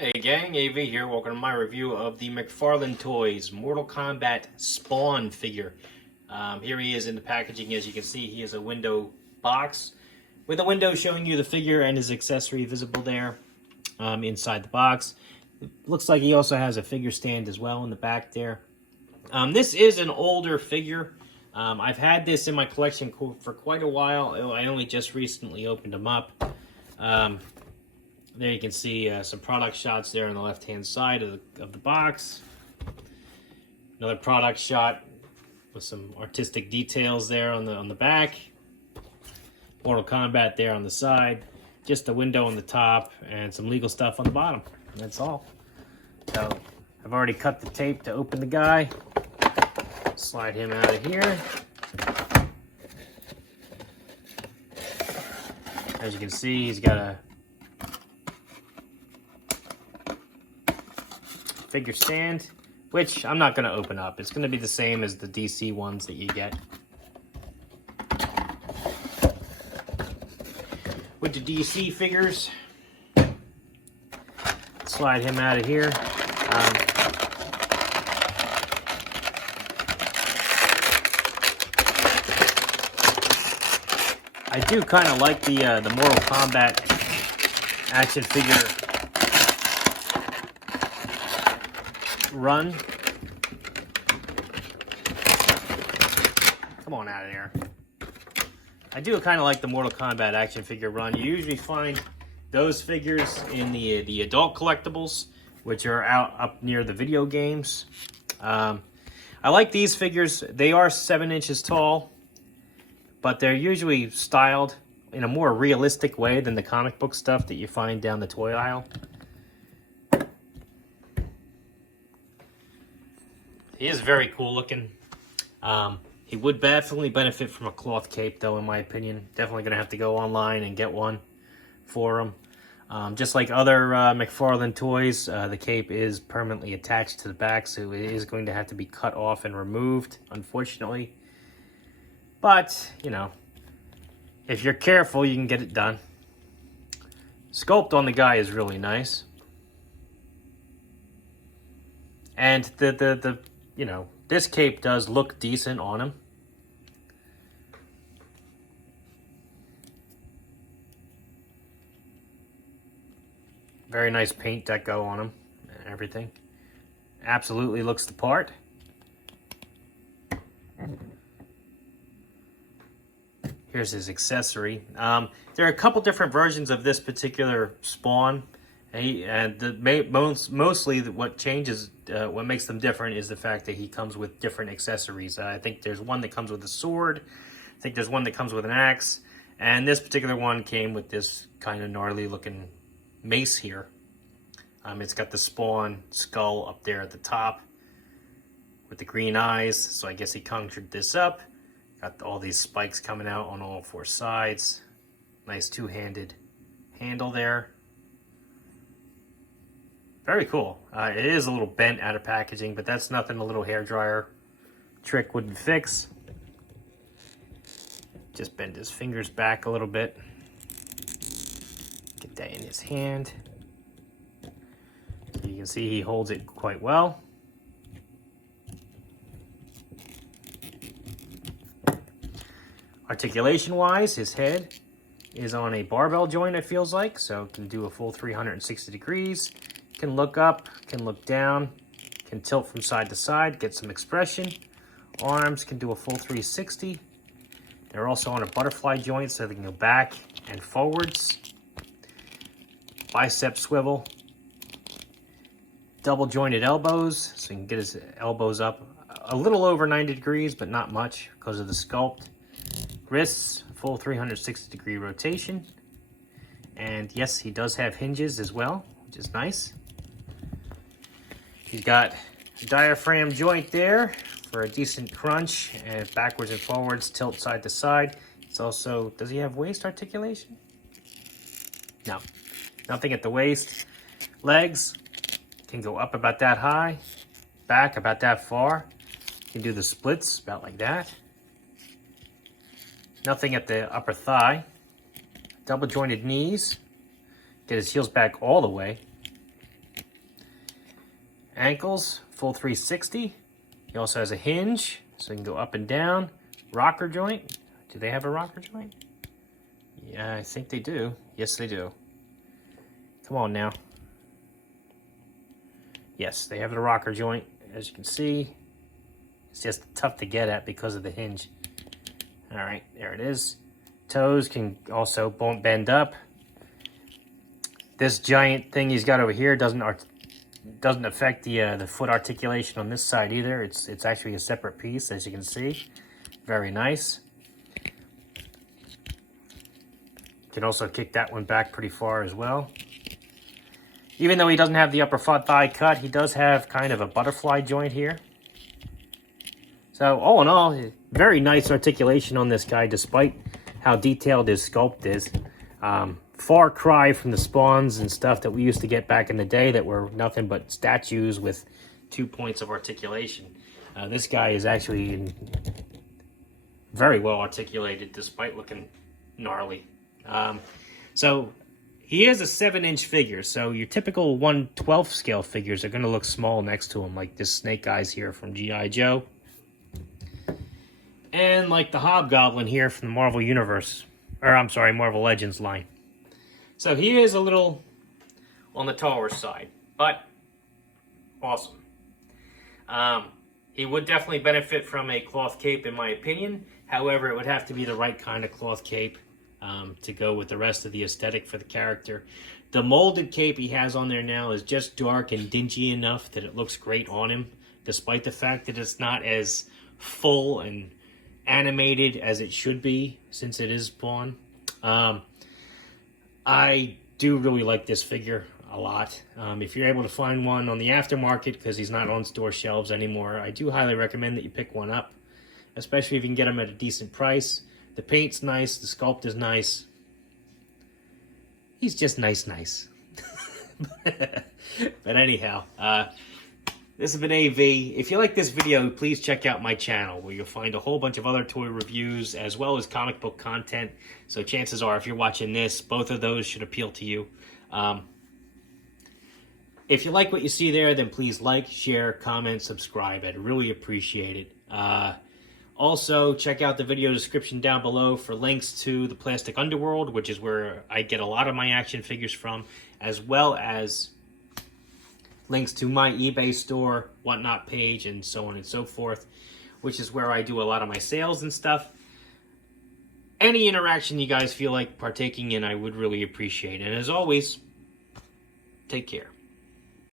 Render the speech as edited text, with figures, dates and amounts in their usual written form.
Hey gang, AV here. Welcome to my review of the McFarlane Toys Mortal Kombat Spawn figure. Here he is in the packaging. As you can see, he is a window box with a window showing you the figure and his accessory visible there inside the box. It looks like he also has a figure stand as well in the back there. This is an older figure. I've had this in my collection for quite a while. I only just recently opened him up. There you can see some product shots there on the left-hand side of the box. Another product shot with some artistic details there on the back. Mortal Kombat there on the side. Just a window on the top and some legal stuff on the bottom. And that's all. So I've already cut the tape to open the guy. Slide him out of here. As you can see, he's got a figure stand, which I'm not going to open up. It's going to be the same as the DC ones that you get. With the DC figures, slide him out of here. I do kind of like the Mortal Kombat action figure run. Come on out of there. I do kind of like the Mortal Kombat action figure run. You usually find those figures in the adult collectibles, which are out up near the video games. I like these figures. They are 7 inches tall, but they're usually styled in a more realistic way than the comic book stuff that you find down the toy aisle. He is very cool looking. He would definitely benefit from a cloth cape, though, in my opinion. Definitely going to have to go online and get one for him. Just like other McFarlane toys, the cape is permanently attached to the back, so it is going to have to be cut off and removed, unfortunately. But, you know, if you're careful, you can get it done. Sculpt on the guy is really nice. And you know, this cape does look decent on him. Very nice paint deco on him and everything. Absolutely looks the part. Here's his accessory. There are a couple different versions of this particular Spawn. Mostly what changes, what makes them different is the fact that he comes with different accessories. I think there's one that comes with a sword. I think there's one that comes with an axe. And this particular one came with this kind of gnarly looking mace here. It's got the Spawn skull up there at the top with the green eyes. So I guess he conjured this up. Got all these spikes coming out on all 4 sides. Nice two-handed handle there. Very cool. It is a little bent out of packaging, but that's nothing a little hairdryer trick wouldn't fix. Just bend his fingers back a little bit. Get that in his hand. So you can see he holds it quite well. Articulation wise, his head is on a barbell joint, it feels like, so it can do a full 360 degrees. Can look up, can look down, can tilt from side to side, get some expression. Arms can do a full 360. They're also on a butterfly joint, so they can go back and forwards. Bicep swivel. Double jointed elbows, so you can get his elbows up a little over 90 degrees, but not much because of the sculpt. Wrists, full 360 degree rotation. And yes, he does have hinges as well, which is nice. He's got a diaphragm joint there for a decent crunch, and backwards and forwards, tilt side to side. It's also, does he have waist articulation? No, nothing at the waist. Legs can go up about that high, back about that far. Can do the splits about like that. Nothing at the upper thigh. Double jointed knees. Get his heels back all the way. Ankles, full 360. He also has a hinge, so he can go up and down. Rocker joint. Do they have a rocker joint? Yeah, I think they do. Yes, they do. Come on now. Yes, they have the rocker joint. As you can see, it's just tough to get at because of the hinge. All right, there it is. Toes can also bend up. This giant thing he's got over here doesn't affect the foot articulation on this side either. It's actually a separate piece, as you can see. Very nice. Can also kick that one back pretty far as well. Even though he doesn't have the upper thigh cut, he does have kind of a butterfly joint here. So all in all, very nice articulation on this guy, despite how detailed his sculpt is. Far cry from the spawns and stuff that we used to get back in the day that were nothing but statues with 2 points of articulation. This guy is actually very well articulated despite looking gnarly. So he is a 7-inch figure, so your typical 1/12 scale figures are going to look small next to him, like this Snake Eyes here from G.I. Joe. And like the Hobgoblin here from the Marvel Universe, or I'm sorry, Marvel Legends line. So he is a little on the taller side, but awesome. He would definitely benefit from a cloth cape, in my opinion. However, it would have to be the right kind of cloth cape to go with the rest of the aesthetic for the character. The molded cape he has on there now is just dark and dingy enough that it looks great on him, despite the fact that it's not as full and animated as it should be, since it is Spawn. I do really like this figure a lot. If you're able to find one on the aftermarket, because he's not on store shelves anymore, I do highly recommend that you pick one up, especially if you can get them at a decent price. The paint's nice, the sculpt is nice. He's just nice. But anyhow, this has been AV. If you like this video, please check out my channel, where you'll find a whole bunch of other toy reviews as well as comic book content. So chances are, if you're watching this, both of those should appeal to you. If you like what you see there, then please like, share, comment, subscribe. I'd really appreciate it. Also, check out the video description down below for links to the Plastic Underworld, which is where I get a lot of my action figures from, as well as links to my eBay store, whatnot page, and so on and so forth, which is where I do a lot of my sales and stuff. Any interaction you guys feel like partaking in, I would really appreciate. And as always, take care.